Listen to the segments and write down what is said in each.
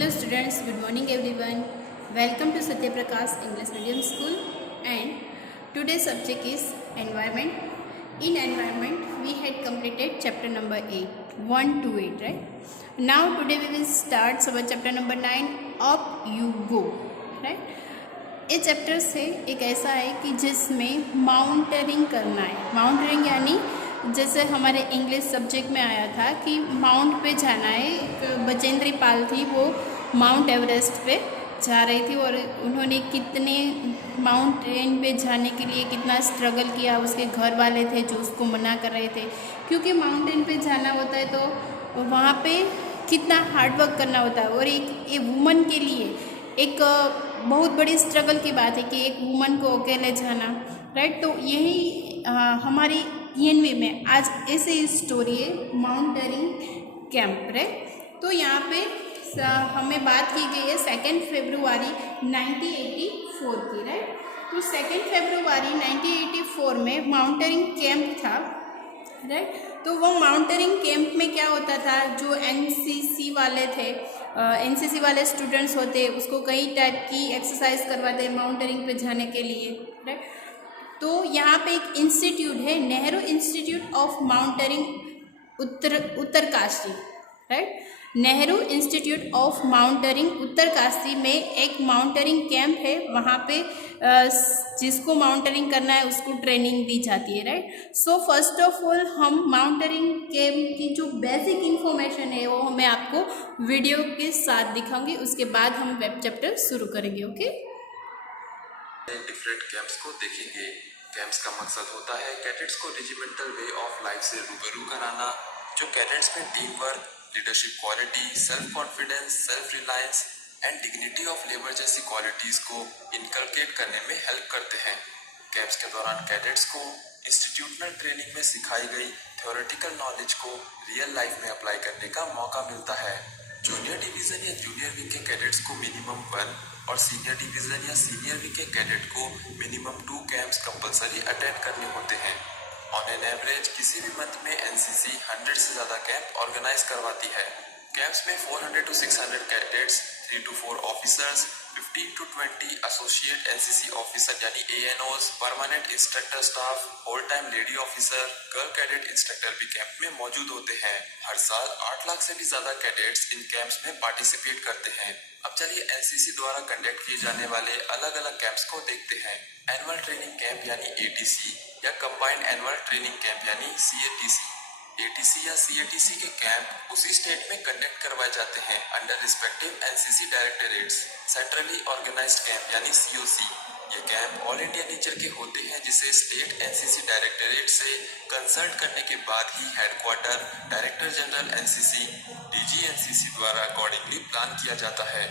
Hello students, good morning everyone. Welcome to Satya Prakash English Medium School, and today's subject is environment. In environment we had completed chapter number 8, 1 to 8, right? Now today we will start our chapter number 9, Up You Go, right? ये chapter से एक ऐसा है कि जिसमें mountaineering करना है। Mountaineering यानी जैसे हमारे इंग्लिश सब्जेक्ट में आया था कि माउंट पे जाना है। एक बचेंद्री पाल थी, वो माउंट एवरेस्ट पे जा रही थी और उन्होंने कितने माउंटेन पे जाने के लिए कितना स्ट्रगल किया। उसके घर वाले थे जो उसको मना कर रहे थे, क्योंकि माउंटेन पे जाना होता है तो वहाँ पे कितना हार्डवर्क करना होता है। और एक वुमन के लिए एक बहुत बड़ी स्ट्रगल की बात है कि एक वुमन को अकेले जाना, राइट। तो यही हमारी ENV में आज ऐसे स्टोरी है, माउंटेनिंग कैंप, राइट। तो यहाँ पे हमें बात की गई है 2 फरवरी 1984 की, राइट। तो 2 फरवरी 1984 में माउंटेनिंग कैंप था, राइट। तो वो माउंटेनिंग कैंप में क्या होता था, जो NCC वाले थे, NCC वाले स्टूडेंट्स होते, उसको कई टाइप की एक्सरसाइज करवाते हैं माउंटेनिंग पे जाने के लिए, राइट। तो यहाँ पे एक इंस्टीट्यूट है, Nehru institute of mountaineering Uttarkashi, right. Nehru institute of mountaineering Uttarkashi में एक माउंटेनिंग कैंप है। वहाँ पे जिसको माउंटेनिंग करना है उसको ट्रेनिंग दी जाती है, right. So first of all हम माउंटेनिंग कैंप की जो बेसिक इंफॉर्मेशन है वो मैं आपको वीडियो के साथ दिखाऊंगी, उसके बाद हम वेब चैप्टर शुरू करेंगे। ओके, डिफरेंट कैंप्स को देखेंगे। कैंप्स का मकसद होता है कैडेट्स को रेजिमेंटल वे ऑफ लाइफ से रूबरू कराना, जो कैडेट्स में team work, leadership quality, self confidence, self reliance and dignity of labour जैसी क्वालिटीज को इनकलकेट करने में हेल्प करते हैं। कैंप्स के दौरान कैडेट्स को इंस्टीट्यूशनल ट्रेनिंग में सिखाई गई थ्योरेटिकल नॉलेज को रियल लाइफ में अप्लाई करने का मौका मिलता है। जूनियर डिवीजन या जूनियर विंग के कैडेट्स को मिनिमम 1 और सीनियर डिवीजन या सीनियर विंग के कैडेट को मिनिमम 2 कैंप्स कंपलसरी अटेंड करने होते हैं। ऑन एन एवरेज किसी भी मंथ में NCC 100 से ज़्यादा कैंप ऑर्गेनाइज करवाती है। कैंप्स में 400 to 600 cadets, 3 to 4 officers, 15 to 20 associate NCC officer यानी ANOs, permanent instructor staff, whole time lady officer, girl cadet instructor भी कैंप में मौजूद होते हैं। हर साल 8 लाख से भी ज्यादा कैडेट्स इन कैंप्स में पार्टिसिपेट करते हैं। अब चलिए NCC द्वारा कंडक्ट किए जाने वाले अलग अलग कैंप्स को देखते हैं। एनुअल ट्रेनिंग कैंप यानी ATC या कंबाइंड एनुअल ट्रेनिंग कैंप यानी CATC। ATC या CATC के कैंप उसी स्टेट में कंडक्ट करवाए जाते हैं under respective NCC directorates. Centrally organised camp यानी COC, ये कैंप ऑल इंडिया नेचर के होते हैं, जिसे स्टेट NCC डायरेक्टरेट से कंसल्ट करने के बाद ही headquarter director general NCC DG NCC द्वारा अकॉर्डिंगली प्लान किया जाता है।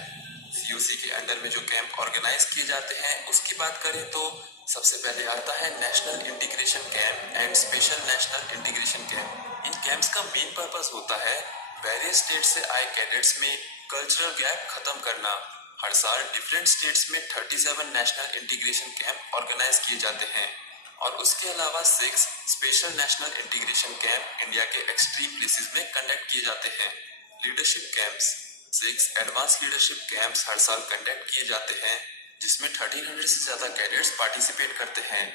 COC के अंडर में जो कैंप ऑर्गेनाइज किए जाते हैं उसकी बात करें तो सबसे पहले आता है national integration camp and special national integration camp. In camps का मेन पर्पस होता है वेरियस स्टेट से आए कैडेट्स में कल्चरल गैप खत्म करना। हर साल डिफरेंट स्टेट्स में 37 नेशनल इंटीग्रेशन कैंप ऑर्गेनाइज किए जाते हैं और उसके अलावा 6 special national integration camp India के एक्सट्रीम प्लेसेस में कंडक्ट किए जाते हैं। Leadership camps, 6 advance leadership camps हर साल कंडक्ट किए जाते हैं, जिसमें 1300 से ज्यादा कैडेट्स पार्टिसिपेट करते हैं।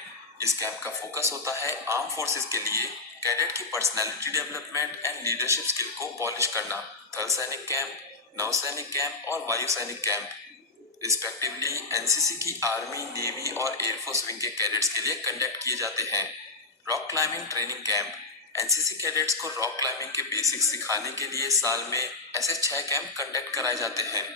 इस कैंप का फोकस होता है आर्म फोर्सेस के लिए कैडेट की personality development and leadership skill को पॉलिश करना। थल सैनिक कैंप, नौ सैनिक कैंप और वायु सैनिक कैंप रिस्पेक्टिवली NCC की आर्मी, नेवी और एयरफोर्स विंग के कैडेट्स के लिए कंडक्ट किए जाते हैं। Rock climbing training camp, NCC cadets को रॉक क्लाइंबिंग के बेसिक्स सिखाने के लिए साल में ऐसे 6 कैंप कंडक्ट कराए जाते हैं,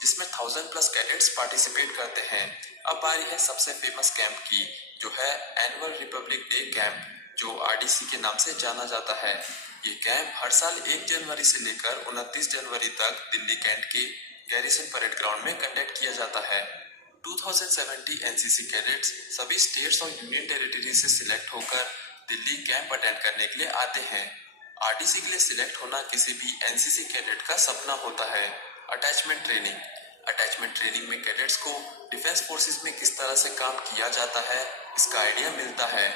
जिसमें 1000+ कैडेट्स पार्टिसिपेट करते हैं। अब बारी है सबसे फेमस कैंप की, जो है एनुअल रिपब्लिक डे कैंप, जो RDC के नाम से जाना जाता है। ये कैंप हर साल 1 जनवरी से लेकर 29 जनवरी तक दिल्ली कैंट के गैरिसन परेड ग्राउंड में कंडक्ट किया जाता है। 2070 NCC कैडेट्स सभी स्टेट्स और यूनियन टेरिटरी से सिलेक्ट होकर दिल्ली कैंप अटेंड करने के लिए आते हैं। RDC के लिए सिलेक्ट होना किसी भी NCC कैडेट का सपना होता है। अटैचमेंट ट्रेनिंग, अटैचमेंट ट्रेनिंग में कैडेट्स को डिफेंस फोर्सेस में किस तरह से काम किया जाता है इसका आइडिया मिलता है।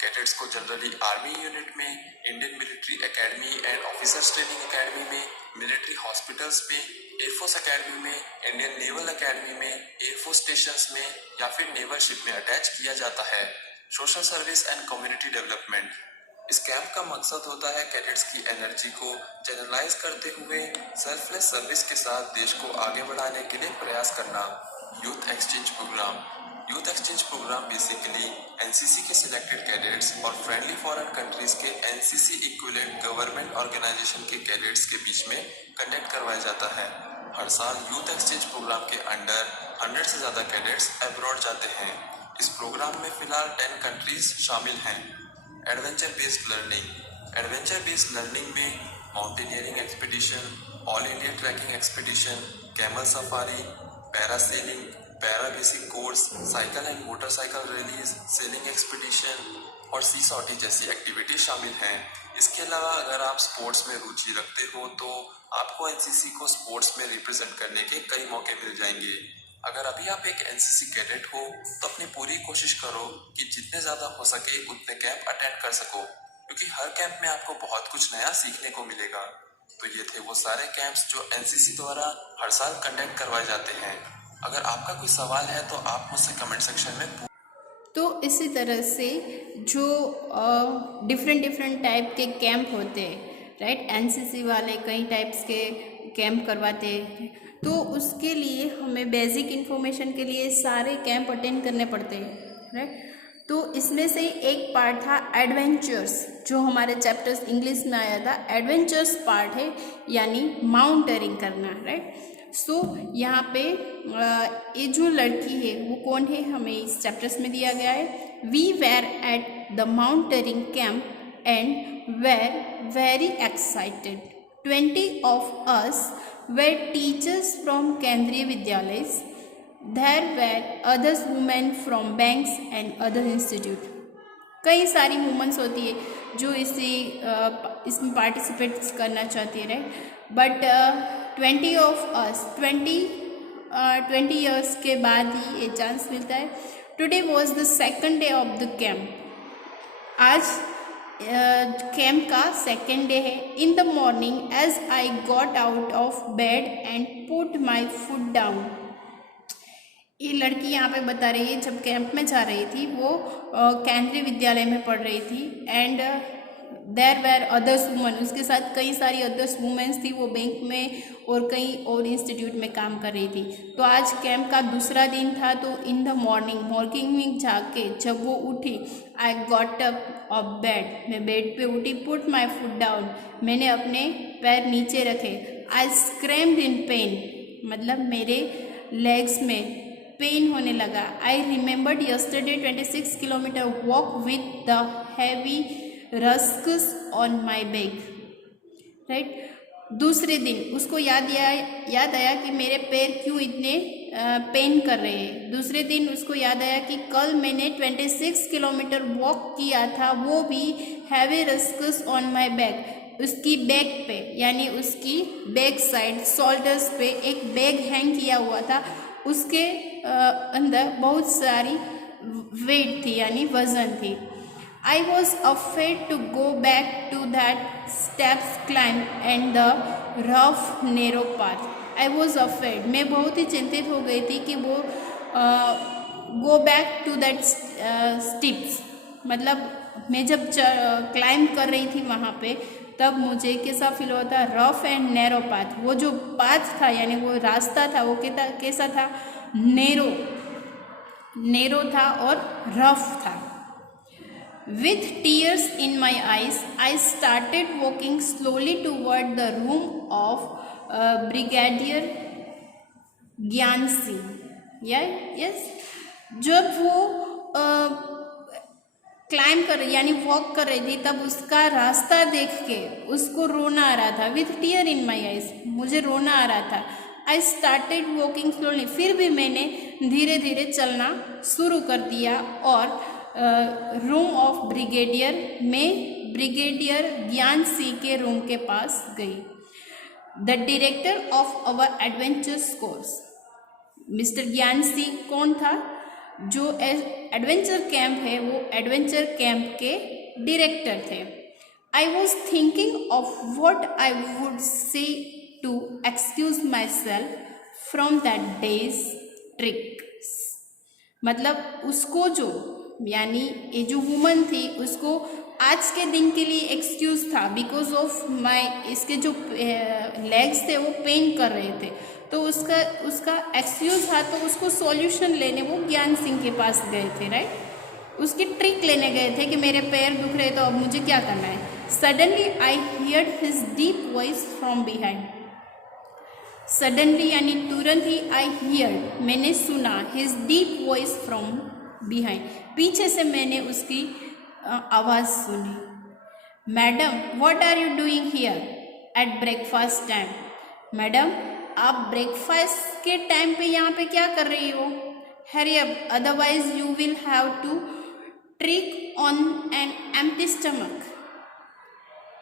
कैडेट्स को जनरली आर्मी यूनिट में, Indian military academy and officers training academy में, मिलिट्री हॉस्पिटल्स में एयरफोर्स एकेडमी में, इंडियन नेवल एकेडमी में, एयरफोर्स स्टेशंस में या फिर नेवल शिप में अटैच किया जाता है। Social service and community development. इस कैंप का मकसद होता है कैडेट्स की एनर्जी को चैनलाइज करते हुए सेल्फलेस सर्विस के साथ देश को आगे बढ़ाने के लिए प्रयास करना। Youth exchange programme. Youth exchange programme basically NCC के सिलेक्टेड कैडेट्स और फ्रेंडली फॉरेन कंट्रीज के एनसीसी इक्विवेलेंट गवर्नमेंट ऑर्गेनाइजेशन के कैडेट्स के बीच में कंडक्ट करवाया जाता है। हर साल यूथ एक्सचेंज प्रोग्राम के अंडर 100 से ज़्यादा कैडेट्स अब्रॉड जाते हैं। इस प्रोग्राम में फिलहाल 10 कंट्रीज शामिल हैं। Adventure based learning. Adventure based learning में mountaineering expedition, all India trekking expedition, camel safari, parasailing, para basic course, cycle and motorcycle rallies, sailing expedition और सी सॉटी जैसी एक्टिविटी शामिल हैं। इसके अलावा अगर आप स्पोर्ट्स में रुचि रखते हो तो आपको एनसीसी को स्पोर्ट्स में रिप्रेजेंट करने के कई मौके मिल जाएंगे। अगर अभी आप एक एनसीसी कैडेट हो तो अपनी पूरी कोशिश करो कि जितने ज़्यादा हो सके उतने कैंप अटेंड कर सको, क्योंकि हर कैंप में आपको बहुत कुछ नया सीखने को मिलेगा। तो ये थे वो सारे कैंप्स जो एनसीसी द्वारा हर साल कंडक्ट करवाए जाते हैं। अगर आपका कोई सवाल है तो आप मुझसे कमेंट सेक्शन में तो इसी तरह से जो डिफरेंट डिफरेंट टाइप के कैंप होते हैं, राइट, एनसीसी वाले कई टाइप्स के कैंप करवाते हैं, तो उसके लिए हमें बेसिक इन्फॉर्मेशन के लिए सारे कैंप अटेंड करने पड़ते हैं, राइट। तो इसमें से एक पार्ट था एडवेंचर्स, जो हमारे चैप्टर्स इंग्लिश में आया था। एडवेंचर्स पार्ट है यानी माउंटेनियरिंग करना, राइट। सो यहाँ पे ये जो लड़की है वो कौन है, हमें इस चैप्टर्स में दिया गया है। We were at the mountaineering camp and were very excited. 20 of us were teachers from केंद्रीय विद्यालय. There were others women from banks and other institute. कई सारी वुमेंस होती है जो इसमें पार्टिसिपेट करना चाहती है, right. But 20 of us, 20 years के बाद ही ये चांस मिलता है। Today was the second day of the camp. आज कैंप का सेकेंड डे है। In the morning as I got out of bed and put my foot down. ये लड़की यहाँ पे बता रही है जब कैंप में जा रही थी वो केंद्रीय विद्यालय में पढ़ रही थी। And there were others women, उसके साथ कई सारी अदर्स वुमेन्स थी, वो बैंक में और कई और इंस्टीट्यूट में काम कर रही थी। तो आज कैंप का दूसरा दिन था। तो इन द मॉर्निंग में जाके जब वो उठी, I got up of bed, मैं बेड पे उठी। पुट माई फुट डाउन, मैंने अपने पैर नीचे रखे। आई स्क्रैम्ड इन पेन, मतलब मेरे लेग्स में पेन होने लगा। I remembered yesterday 26 kilometre walk with the heavy rucks on my back, right. दूसरे दिन उसको याद आया कि मेरे पैर क्यों इतने पेन कर रहे हैं। दूसरे दिन उसको याद आया कि कल मैंने 26 किलोमीटर वॉक किया था, वो भी heavy rucks on my back. उसकी बैक पे यानी उसकी बैक साइड शोल्डर्स पे एक बैग हैंग किया हुआ था, उसके अंदर बहुत सारी वेट थी यानी वजन थी। I was afraid to go back to that steps climb and the rough narrow path. I was afraid, मैं बहुत ही चिंतित हो गई थी कि वो go back to that steps, मतलब मैं जब क्लाइंब कर रही थी वहाँ पे तब मुझे कैसा फील हुआ था, रफ एंड नैरो पाथ। वो जो पाथ था यानी वो रास्ता था वो कैसा था, नैरो था और रफ था। With tears in my eyes, I started walking slowly toward the room of Brigadier ज्ञान सिंह। यस, जब वो क्लाइंब कर यानी वॉक कर रही थी तब उसका रास्ता देख के उसको रोना आ रहा था। With tier in my eyes, मुझे रोना आ रहा था। आई स्टार्टेड वॉकिंग स्लोली, फिर भी मैंने धीरे धीरे चलना शुरू कर दिया और रूम ऑफ ब्रिगेडियर में ब्रिगेडियर ज्ञान सिंह के रूम के पास गई। The director of our adventures course, mister ज्ञान सिंह कौन था, जो एडवेंचर कैंप है वो एडवेंचर कैंप के डायरेक्टर थे। I was thinking of what I would say to excuse myself from that day's tricks. मतलब उसको जो यानी ये जो वुमन थी उसको आज के दिन के लिए एक्सक्यूज था बिकॉज ऑफ माई इसके जो लेग्स थे वो पेन कर रहे थे, तो उसका एक्सक्यूज था। तो उसको सॉल्यूशन लेने वो ज्ञान सिंह के पास गए थे, राइट। उसकी ट्रिक लेने गए थे कि मेरे पैर दुख रहे तो अब मुझे क्या करना है। Suddenly I heard his deep voice from behind. Suddenly यानी तुरंत ही आई हियर्ड मैंने सुना his deep voice from behind, पीछे से मैंने उसकी आवाज़ सुनी। Madam what are you doing here at breakfast time. Madam आप ब्रेकफास्ट के टाइम पे यहाँ पे क्या कर रही हो। Hurry up otherwise you will have to trek on an empty stomach.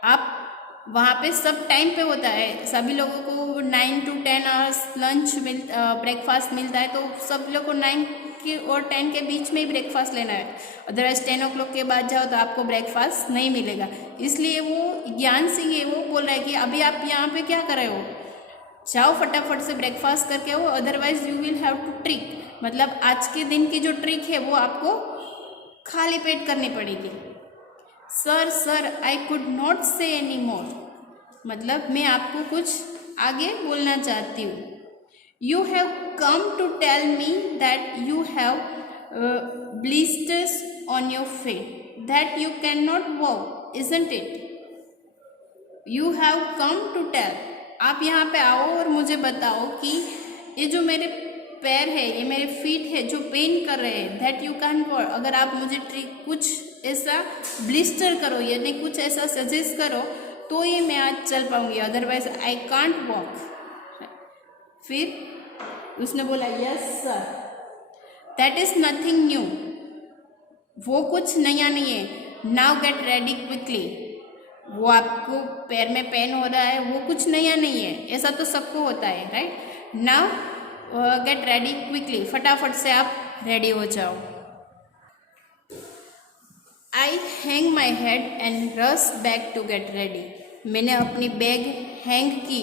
आप वहाँ पे सब टाइम पे होता है, सभी लोगों को 9 to 10 आवर्स लंच ब्रेकफास्ट मिलता है, तो सब लोग को 9 के और 10 के बीच में ही ब्रेकफास्ट लेना है। अदरवाइज 10 o'clock के बाद जाओ तो आपको ब्रेकफास्ट नहीं मिलेगा। इसलिए वो ज्ञान सिंह है वो बोल रहा है कि अभी आप यहाँ पे क्या कर रहे हो, जाओ फटाफट से ब्रेकफास्ट करके आओ, otherwise you will have to trek. मतलब आज के दिन की जो ट्रिक है वो आपको खाली पेट करनी पड़ेगी। Sir I could not say any more. मतलब मैं आपको कुछ आगे बोलना चाहती हूँ। You have come to tell me that you have blisters on your feet that you can not walk, isn't it. You have come to tell, आप यहाँ पे आओ और मुझे बताओ कि ये जो मेरे पैर है, ये मेरे फीट है जो पेन कर रहे हैं, दैट यू कैन वॉक। अगर आप मुझे कुछ ऐसा ब्लिस्टर करो यानी कुछ ऐसा सजेस्ट करो तो ये मैं आज चल पाऊंगी, अदरवाइज आई कांट वॉक। फिर उसने बोला yes sir, that is nothing new. वो कुछ नया नहीं है। Now get ready quickly. वो आपको पैर में पेन हो रहा है वो कुछ नया नहीं है, ऐसा तो सबको होता है, right. Now get ready quickly, फटाफट से आप रेडी हो जाओ। I hang my head and rush back to get ready. मैंने अपनी बैग हैंग की।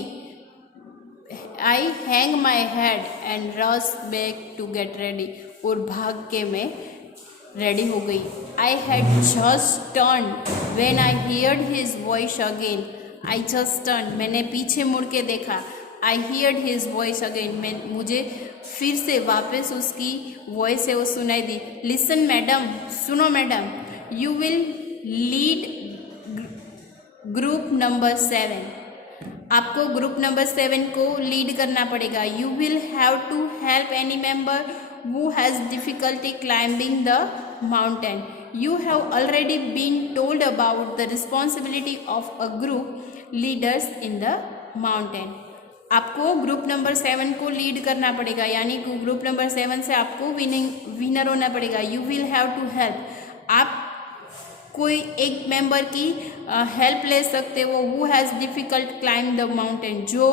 I hang my head and rush back to get ready, और भाग के मैं रेडी हो गई। I had just turn when I heard his voice again. I just turn, मैंने पीछे मुड़ के देखा। I heard his voice again, मुझे फिर से वापस उसकी वॉइस है वो सुनाई दी। लिसन मैडम, सुनो madam, you will lead group number 7। आपको ग्रुप नंबर 7 को लीड करना पड़ेगा। You will have to help any member who has difficulty climbing the mountain. You have already been told about the responsibility of a group leaders in the mountain. आपको group number 7 को lead करना पड़ेगा, यानी group number 7 से आपको winner होना पड़ेगा। You will have to help, आप कोई एक मेंबर की हेल्प ले सकते हो। Who has difficult climb the mountain, जो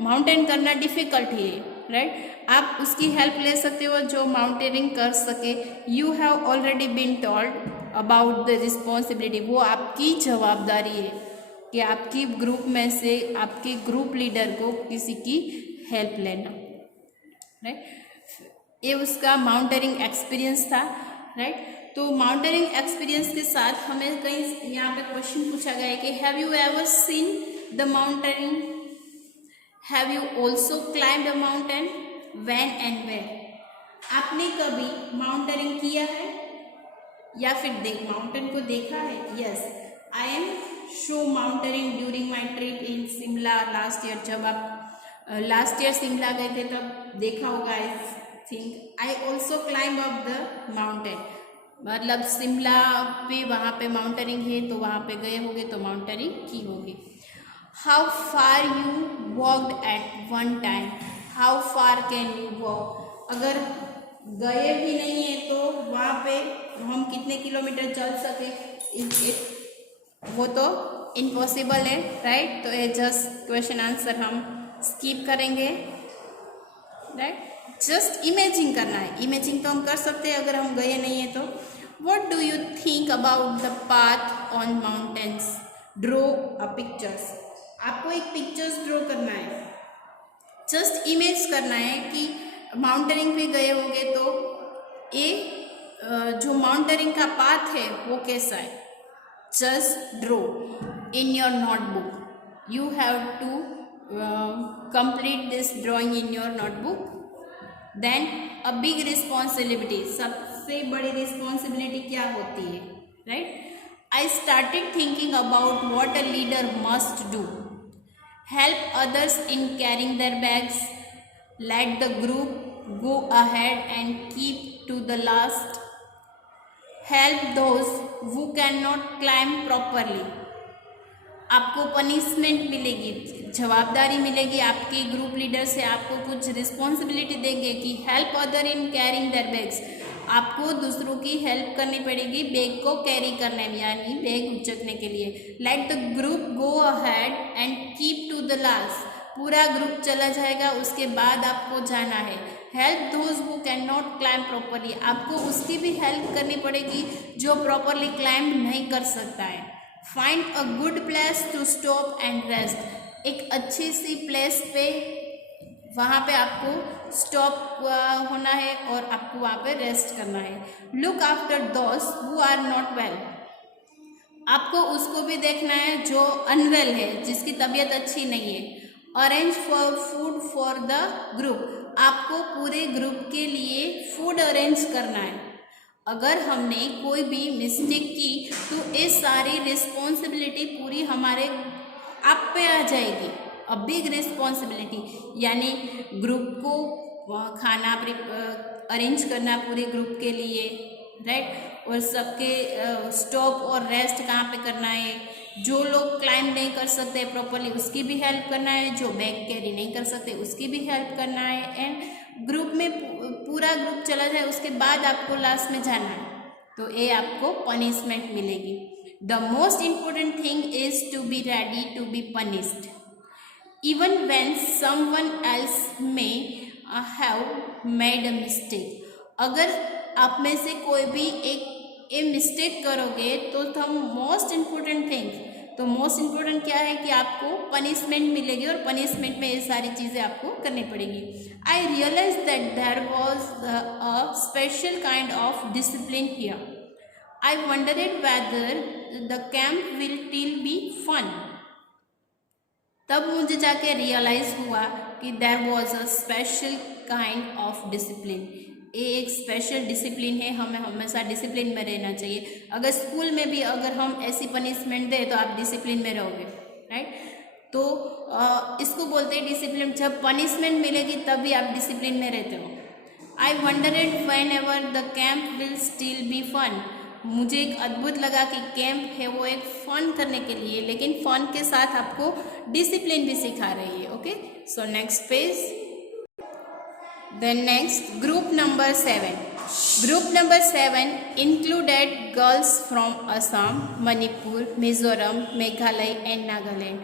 माउंटेन करना डिफ़िकल्ट है, राइट। आप उसकी हेल्प ले सकते हो जो माउंटेनिंग कर सके। You have already been told about the responsibility, वो आपकी जवाबदारी है कि आपकी ग्रुप में से आपके ग्रुप लीडर को किसी की हेल्प लेना, राइट। ये उसका माउंटेनिंग एक्सपीरियंस था, राइट। तो माउंटेनिंग एक्सपीरियंस के साथ हमें कहीं यहाँ पे क्वेश्चन पूछा गया है कि have you ever seen the mountaineering, have you also climb the mountain, when and where. आपने कभी माउंटेनिंग किया है या फिर माउंटेन को देखा है? Yes, I am show mountaineering during my trip in Shimla last year. जब आप लास्ट ईयर शिमला गए थे तब देखा होगा, I think. I also climb up the mountain, मतलब शिमला पे वहाँ पे माउंटेनिंग है तो वहाँ पे गए होंगे तो माउंटेनिंग की होगी। How far you walked at one time, how far can you walk. अगर गए भी नहीं है तो वहाँ पे हम कितने किलोमीटर चल सके, वो तो इम्पॉसिबल है, राइट। तो ये जस्ट क्वेश्चन आंसर हम स्किप करेंगे, राइट। जस्ट इमेजिन करना है, इमेजिन तो हम कर सकते हैं अगर हम गए नहीं है तो। What do you think about the path on mountains, draw a pictures. आपको एक पिक्चर्स ड्रॉ करना है, जस्ट इमेज करना है कि माउंटेनिंग पे गए होंगे तो ये जो माउंटेनिंग का पाथ है वो कैसा है. Just draw in your notebook. You have to complete this drawing in your notebook. Then a big responsibility, सबसे बड़ी रिस्पॉन्सिबिलिटी क्या होती है, right? I started thinking about what a leader must do. Help others in carrying their bags. Let the group go ahead and keep to the last. Help those who cannot climb properly. आपको punishment मिलेगी, जवाबदारी मिलेगी आपके group leader से. आपको कुछ responsibility देंगे कि help other in carrying there bags. आपको दूसरों की हेल्प करनी पड़ेगी बैग को कैरी करने में, यानी बैग उचकने के लिए. Let the group go ahead and keep to the last. पूरा ग्रुप चला जाएगा, उसके बाद आपको जाना है. Help those who can not climb properly. आपको उसकी भी हेल्प करनी पड़ेगी जो प्रॉपरली क्लाइंब नहीं कर सकता है. Find a good place to stop and rest. एक अच्छी सी प्लेस पे, वहाँ पे आपको स्टॉप होना है और आपको वहाँ पे रेस्ट करना है. Look after those who are not well. आपको उसको भी देखना है जो अनवेल है, जिसकी तबीयत अच्छी नहीं है. Arrange for food for the group. आपको पूरे ग्रुप के लिए फूड अरेंज करना है. अगर हमने कोई भी मिस्टेक की तो ये सारी रिस्पॉन्सिबिलिटी पूरी हमारे आप पे आ जाएगी. अ बिग रिस्पॉन्सिबिलिटी, यानी ग्रुप को खाना अरेंज करना पूरे ग्रुप के लिए, राइट? और सबके स्टॉप और रेस्ट कहाँ पे करना है. जो लोग क्लाइंब नहीं कर सकते प्रॉपरली उसकी भी हेल्प करना है. जो बैग कैरी नहीं कर सकते उसकी भी हेल्प करना है. एंड ग्रुप में पूरा ग्रुप चला जाए उसके बाद आपको लास्ट में जाना है, तो ये आपको पनिशमेंट मिलेगी. The most important thing is to be ready to be punished even when someone else may have made a mistake. अगर आप में से कोई भी एक मिस्टेक करोगे तो मोस्ट इम्पोर्टेंट थिंग, तो मोस्ट इम्पोर्टेंट क्या है कि आपको पनिशमेंट मिलेगी और पनिशमेंट में ये सारी चीज़ें आपको करनी पड़ेगी. I realise that there was a special kind of discipline here. I wondered whether the camp will till be fun. तब मुझे जाके रियलाइज़ हुआ कि there was a special kind of discipline. ये एक स्पेशल डिसिप्लिन है, हमें हमेशा डिसिप्लिन में रहना चाहिए. अगर स्कूल में भी अगर हम ऐसी पनिशमेंट दें तो आप डिसिप्लिन में रहोगे, राइट? तो इसको बोलते हैं डिसिप्लिन. जब पनिशमेंट मिलेगी तभी आप डिसिप्लिन में रहते हो. I wondered whenever the camp will still be fun. मुझे एक अद्भुत लगा कि कैंप है वो एक फ़न करने के लिए, लेकिन फ़न के साथ आपको डिसिप्लिन भी सिखा रही है. Okay, so next page. Then next group number 7. Group number 7 included girls from Assam, Manipur, Mizoram, Meghalaya and Nagaland.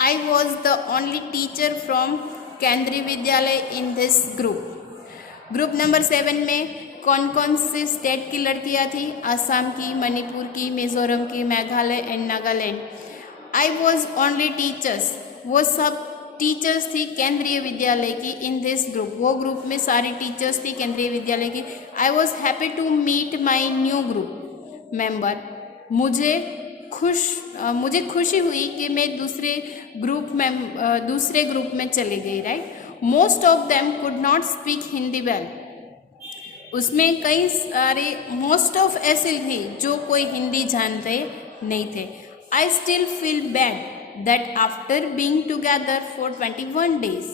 I was the only teacher from केंद्रीय विद्यालय in this group. Group number 7 में कौन कौन सी state की लड़कियां थी? असम की, मणिपुर की, मिजोरम की, Meghalaya and Nagaland. I was only teachers. वो सब टीचर्स थी केंद्रीय विद्यालय की इन दिस ग्रुप. वो ग्रुप में सारी टीचर्स थी केंद्रीय विद्यालय की. I was happy to meet my new group member. मुझे खुशी हुई कि मैं दूसरे ग्रुप में चली गई, right? Most of them could not speak Hindi well. उसमें कई सारे मोस्ट ऑफ ऐसे थे जो कोई हिंदी जानते नहीं थे. I still feel bad that after being together for 21 days.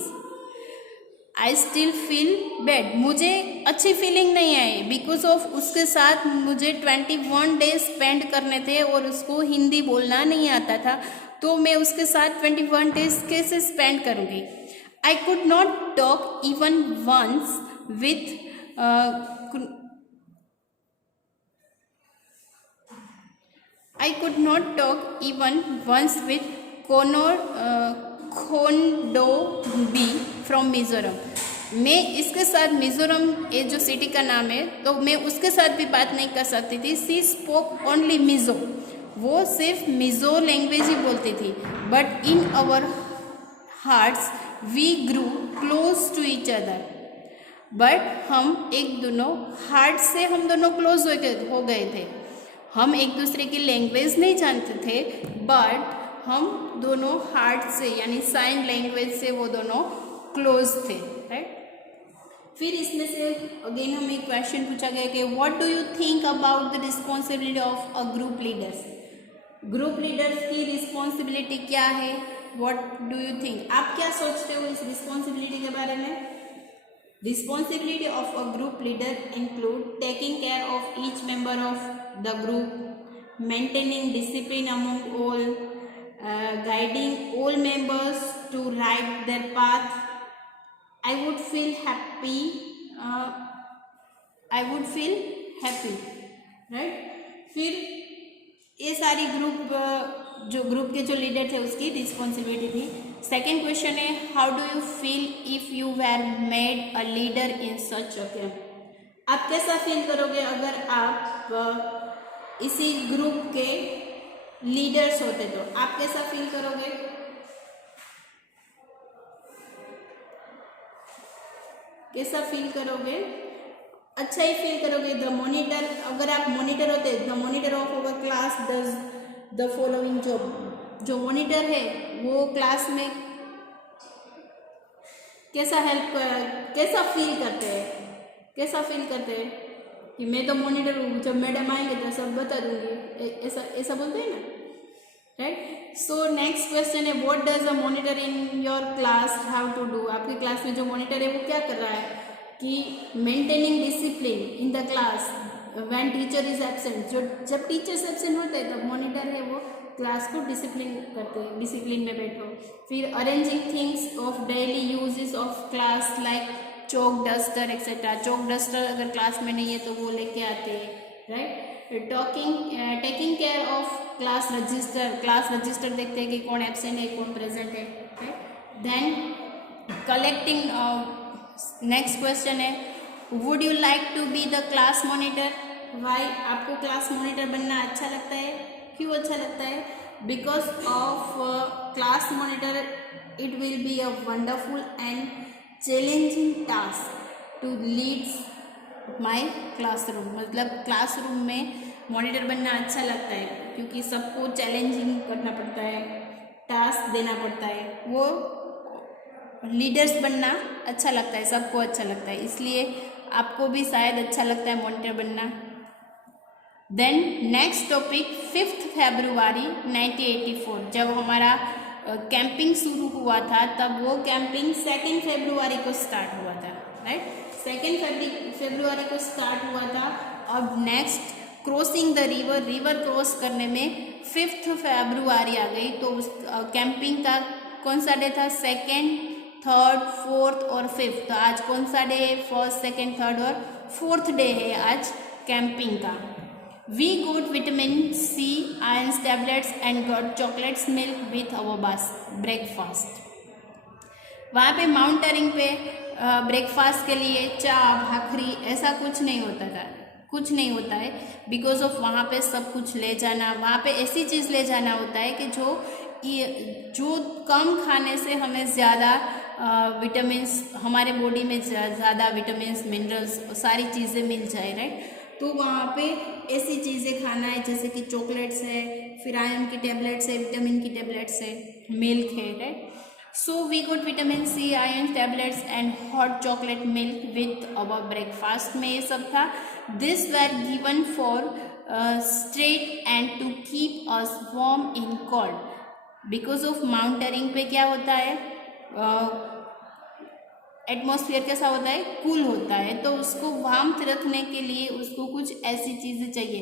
I still feel bad. मुझे अच्छी फीलिंग नहीं आई बिकॉज ऑफ उसके साथ मुझे 21 days स्पेंड करने थे और उसको हिंदी बोलना नहीं आता था, तो मैं उसके साथ 21 days कैसे स्पेंड करूँगी? I could not talk even once with I could not talk even once with खोंडोबी फ्रॉम मिज़ोरम. मैं इसके साथ मिज़ोरम ये जो सिटी का नाम है, तो मैं उसके साथ भी बात नहीं कर सकती थी. She spoke only Mizo. वो सिर्फ मिज़ो लैंग्वेज ही बोलती थी, but in our hearts we grew close to each other. But हम एक दोनों हार्ट से हम दोनों क्लोज हो गए थे। हम एक दूसरे की लैंग्वेज नहीं जानते थे, बट हम दोनों हार्ट से यानी साइन लैंग्वेज से वो दोनों क्लोज थे, राइट। फिर इसमें से अगेन हमें क्वेश्चन पूछा गया कि what do you think about the responsibility of a group leaders. Group leaders की रिस्पॉन्सिबिलिटी क्या है, व्हाट डू यू थिंक, आप क्या सोचते हो इस रिस्पॉन्सिबिलिटी के बारे में। Responsibility of a group leader include taking care of each member of the group, maintaining discipline among all, guiding all members to right their path. I would feel happy. Uh, I would feel happy, right? फिर ये सारी जो group के जो leader थे उसकी responsibility थी। Second question है, how do you feel if you were made a leader in such a camp. आप कैसा फील करोगे अगर आप इसी ग्रुप के लीडर्स होते तो आप कैसा फील करोगे। कैसा फील करोगे, अच्छा ही फील करोगे। द मॉनिटर, अगर आप मॉनिटर होते, the monitor of our class does the following job. जो मॉनिटर है वो क्लास में कैसा कैसा फील करते हैं, कैसा फील करते हैं कि मैं तो मॉनिटर हूँ, जब मैडम आएंगे तो सब बता दूंगी, ऐसा ऐसा बोलते हैं ना, राइट। सो नेक्स्ट क्वेश्चन है, what does a monitor in your class have to do. आपकी क्लास में जो मॉनिटर है वो क्या कर रहा है कि maintaining discipline in the class when teacher is absent. जो जब टीचर्स एब्सेंट होते हैं तब मॉनिटर है वो क्लास को डिसिप्लिन करते हैं, डिसिप्लिन में बैठो। फिर arranging things of daily usages of class like chalk duster etcetera. Chalk duster अगर क्लास में नहीं है तो वो लेके आते हैं, right. Taking care of class register. Class register देखते हैं कि कौन एब्सेंट है कौन प्रेजेंट है, right. Then collecting. Next question है, would you like to be the class monitor. Why, आपको क्लास मॉनिटर बनना अच्छा लगता है, क्यों अच्छा लगता है। Because of class monitor it will be a wonderful and challenging task to lead my classroom. मतलब क्लासरूम में मॉनिटर बनना अच्छा लगता है क्योंकि सबको चैलेंजिंग करना पड़ता है, टास्क देना पड़ता है, वो लीडर्स बनना अच्छा लगता है, सबको अच्छा लगता है, इसलिए आपको भी शायद अच्छा लगता है मॉनिटर बनना। देन नेक्स्ट टॉपिक 5 फरवरी 1984, जब हमारा कैंपिंग शुरू हुआ था तब वो कैंपिंग 2 फरवरी को स्टार्ट हुआ था, राइट। 2 फरवरी को स्टार्ट हुआ था। अब next crossing the river, river cross करने में 5 फरवरी आ गई, तो उस कैंपिंग का कौन सा डे था, 2nd, 3rd, 4th और 5th। तो आज कौन सा डे है, 1st, 2nd, 3rd और 4th डे है आज कैंपिंग का। We got vitamin C, iron tablets and got chocolates milk with our breakfast. वहाँ पे माउंटेनिंग पे ब्रेकफास्ट के लिए चाय भाखरी ऐसा कुछ नहीं होता था, कुछ नहीं होता है। बिकॉज ऑफ वहाँ पे सब कुछ ले जाना, वहाँ पे ऐसी चीज़ ले जाना होता है कि जो कम खाने से हमें ज़्यादा विटामिन्स, हमारे बॉडी में ज़्यादा विटामिन्स मिनरल्स सारी चीज़ें मिल जाए, राइट। तो वहाँ पे ऐसी चीज़ें खाना है जैसे कि चॉकलेट्स है, फिर आयरन की टेबलेट्स है, विटामिन की टेबलेट्स है, मिल्क है, right. So we got vitamin C, iron tablets and hot chocolate milk with our breakfast में ये सब था। This were given for strength and to keep us warm in cold. Because of mountaineering पे क्या होता है, atmosphere कैसा होता है, कूल होता है, तो उसको वार्म रखने के लिए उसको कुछ ऐसी चीज़ें चाहिए।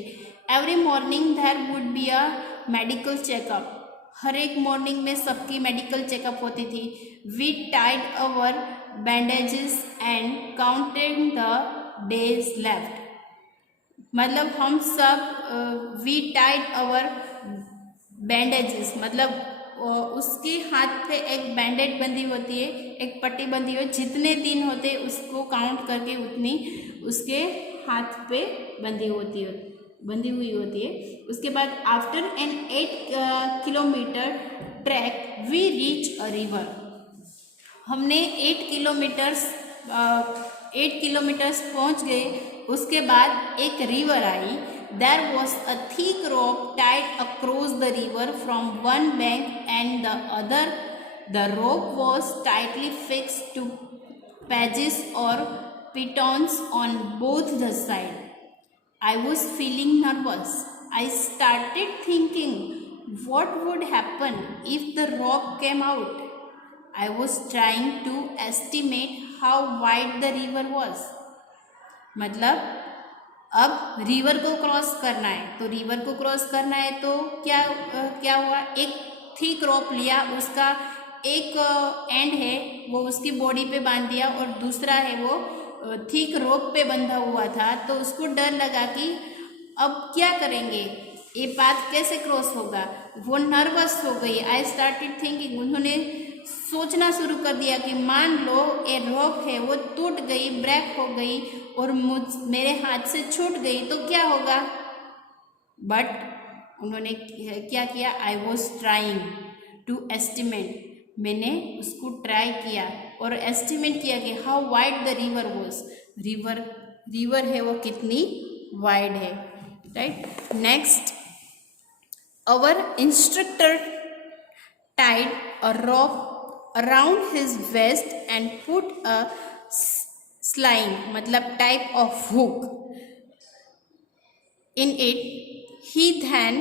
Every morning there would be a medical checkup. हर एक मॉर्निंग में सबकी मेडिकल चेकअप होती थी। We tied our bandages and counted the days left. मतलब हम सब वी टाइड अवर बैंडेजेस, मतलब उसके हाथ पे एक बैंडेड बंधी होती है, एक पट्टी बंधी हुई, जितने दिन होते उसको काउंट करके उतनी उसके हाथ पे बंधी होती है, बंधी हुई होती है। उसके बाद after an 8 kilometre trek we reach a river. हमने 8 किलोमीटर्स पहुंच गए। उसके बाद एक रिवर आई। There was a thick rope tied across the river from one bank and the other. The rope was tightly fixed to pages और pitons on both the side. I was feeling nervous. I started thinking what would happen if the rope came out. I was trying to estimate how wide the river was. मतलब अब river को cross करना है, तो river को cross करना है तो क्या हुआ, एक थिक रोप लिया, उसका एक एंड है वो उसकी बॉडी पे बांध दिया और दूसरा है वो थिक रोप पे बंधा हुआ था। तो उसको डर लगा कि अब क्या करेंगे, ये पाथ कैसे क्रॉस होगा। वो नर्वस हो गई। आई स्टार्टेड थिंकिंग, उन्होंने सोचना शुरू कर दिया कि मान लो ये रोप है वो टूट गई, ब्रेक हो गई और मेरे हाथ से छूट गई तो क्या होगा। बट उन्होंने क्या किया, I was trying to estimate, मैंने उसको ट्राई किया और एस्टिमेट किया कि how wide the river was, river है वो कितनी वाइड है, right. Next, our instructor tied a rope around his waist and put a sling, मतलब type of hook in it. He then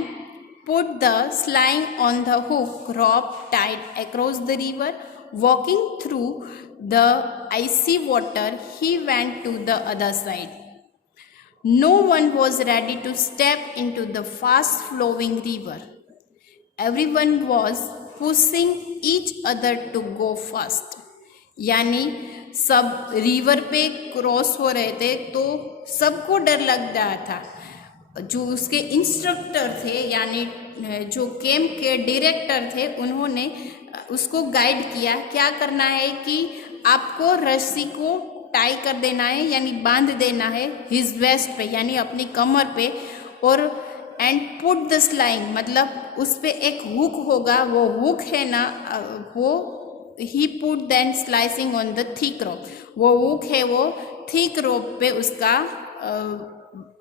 put the sling on the hook rope tied across the river. Walking through the icy water, he went to the other side. No one was ready to step into the fast flowing river. Everyone was pushing each other to go fast. यानी सब river पे cross हो रहे थे तो सबको डर लग रहा था। जो उसके इंस्ट्रक्टर थे यानी जो कैंप के डायरेक्टर थे, उन्होंने उसको गाइड किया क्या करना है कि आपको रस्सी को टाई कर देना है यानी बांध देना है हिज वेस्ट पे यानी अपनी कमर पे, और एंड पुट द स्लाइंग, मतलब उस पे एक हुक होगा, वो हुक है ना वो ही put then slicing on the thick rope, वो हुक है वो थिक रोप पे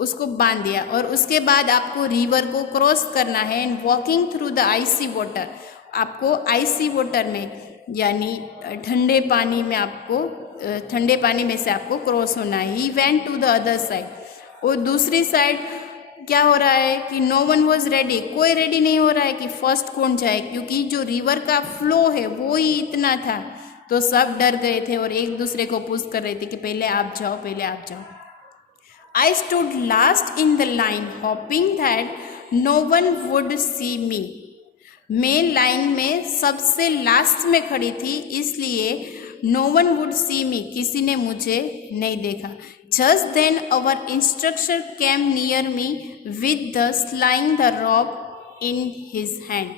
उसको बांध दिया। और उसके बाद आपको रिवर को क्रॉस करना है and walking through the icy water, आपको आइसी वाटर में यानी ठंडे पानी में ठंडे पानी में से आपको क्रॉस होना है। He went to the other side, और दूसरी साइड क्या हो रहा है कि नो वन वॉज रेडी, कोई रेडी नहीं हो रहा है कि फर्स्ट कौन जाए, क्योंकि जो रिवर का फ्लो है वो ही इतना था, तो सब डर गए थे और एक दूसरे को पुश कर रहे थे कि पहले आप जाओ, पहले आप जाओ। I stood last in the line, hoping that no one would see me. मैं लाइन में सबसे लास्ट में खड़ी थी, इसलिए no one would see me, किसी ने मुझे नहीं देखा। Just then our instructor came near me with the sling the rope in his hand.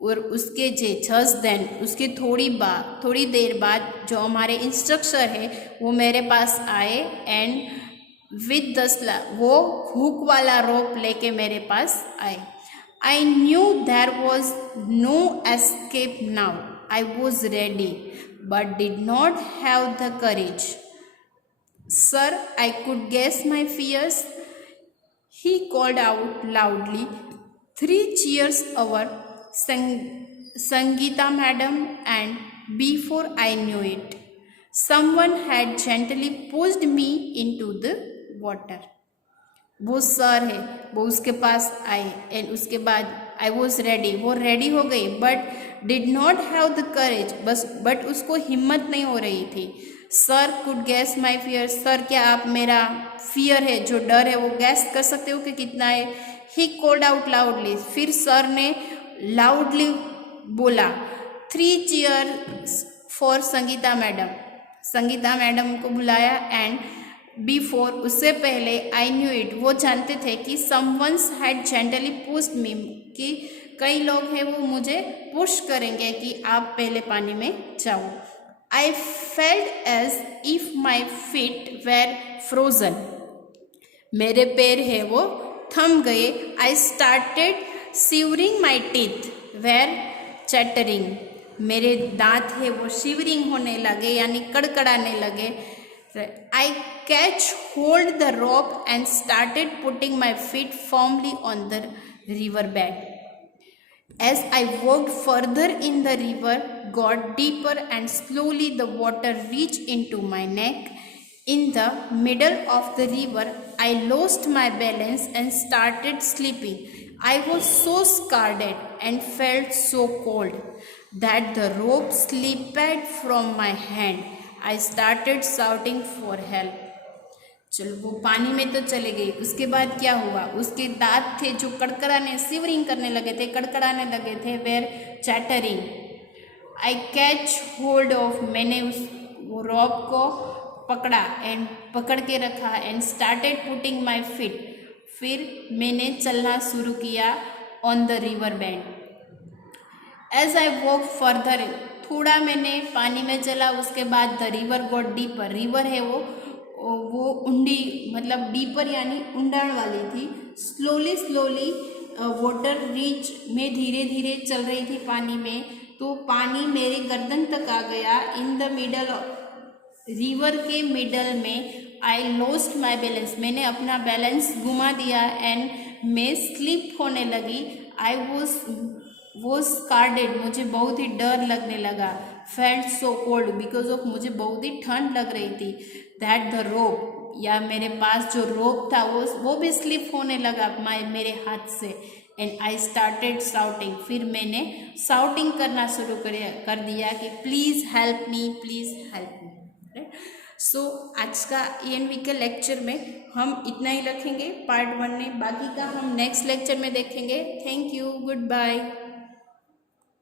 और उसके जस्ट देन उसके थोड़ी देर बाद जो हमारे इंस्ट्रक्टर है वो मेरे पास आए एंड विद द वो हुक वाला रोप लेके मेरे पास आए। I knew there was no escape now, I was ready but did not have the courage. Sir, I could guess my fears, he called out loudly. 3 cheers our Sangeeta madam, and before I knew it, someone had gently pushed me into the water. वो sir है वो उसके पास आए and उसके बाद आई was ready, वो ready हो गई but did not have the courage, but उसको हिम्मत नहीं हो रही थी। Sir could gas my fear, sir क्या आप मेरा फियर है जो डर है वो गैस कर सकते हो कि कितना है। ही कॉल्ड आउट लाउडली, फिर सर ने लाउडली बोला 3 cheers for Sangeeta madam, Sangeeta madam को बुलाया। एंड बिफोर, उससे पहले, आई न्यू इट, वो जानते थे कि someone's had gently pushed me, कि कई लोग हैं वो मुझे पुश करेंगे कि आप पहले पानी में जाओ। I felt as if my feet were frozen, मेरे पैर है वो थम गए। I started shivering my teeth were chattering, मेरे दांत है वो शिवरिंग होने लगे यानी कड़कड़ाने लगे। आई catch hold the rope and started putting my feet firmly on the river bed. As I walked further in the river, got deeper and slowly the water reached into my neck. In the middle of the river, I lost my balance and started slipping. I was so scared and felt so cold that the rope slipped from my hand. I started shouting for help. चलो वो पानी में तो चले गई, उसके बाद क्या हुआ, उसके दांत थे जो कड़कड़ाने सिवरिंग करने लगे थे, कड़कड़ाने लगे थे, were chattering. I catch hold of, मैंने उस वो रॉप को पकड़ा एंड पकड़ के रखा and started putting my feet, फिर मैंने चलना शुरू किया on the river bank. As I walk further, थोड़ा मैंने पानी में चला, उसके बाद द रिवर गॉट डीपर, रिवर है वो ऊंडी मतलब डीपर यानी ऊंडाण वाली थी। स्लोली स्लोली वाटर रीच, मैं धीरे धीरे चल रही थी पानी में, तो पानी मेरे गर्दन तक आ गया। इन द मिडल, रिवर के मिडल में आई लॉस्ट माई बैलेंस, मैंने अपना बैलेंस घुमा दिया एंड मैं स्लिप होने लगी। आई वॉज स्कार्डेड, मुझे बहुत ही डर लगने लगा। Felt so cold, because of मुझे बहुत ही ठंड लग रही थी। दैट द रोप, या मेरे पास जो रोप था वो भी स्लिप होने लगा मेरे हाथ से। एंड आई स्टार्टेड शाउटिंग, फिर मैंने शाउटिंग करना शुरू कर दिया कि please help me, please help me. So आज का ENV के लेक्चर में हम इतना ही रखेंगे पार्ट 1 में, बाकी का हम नेक्स्ट लेक्चर में देखेंगे। Thank you, good bye.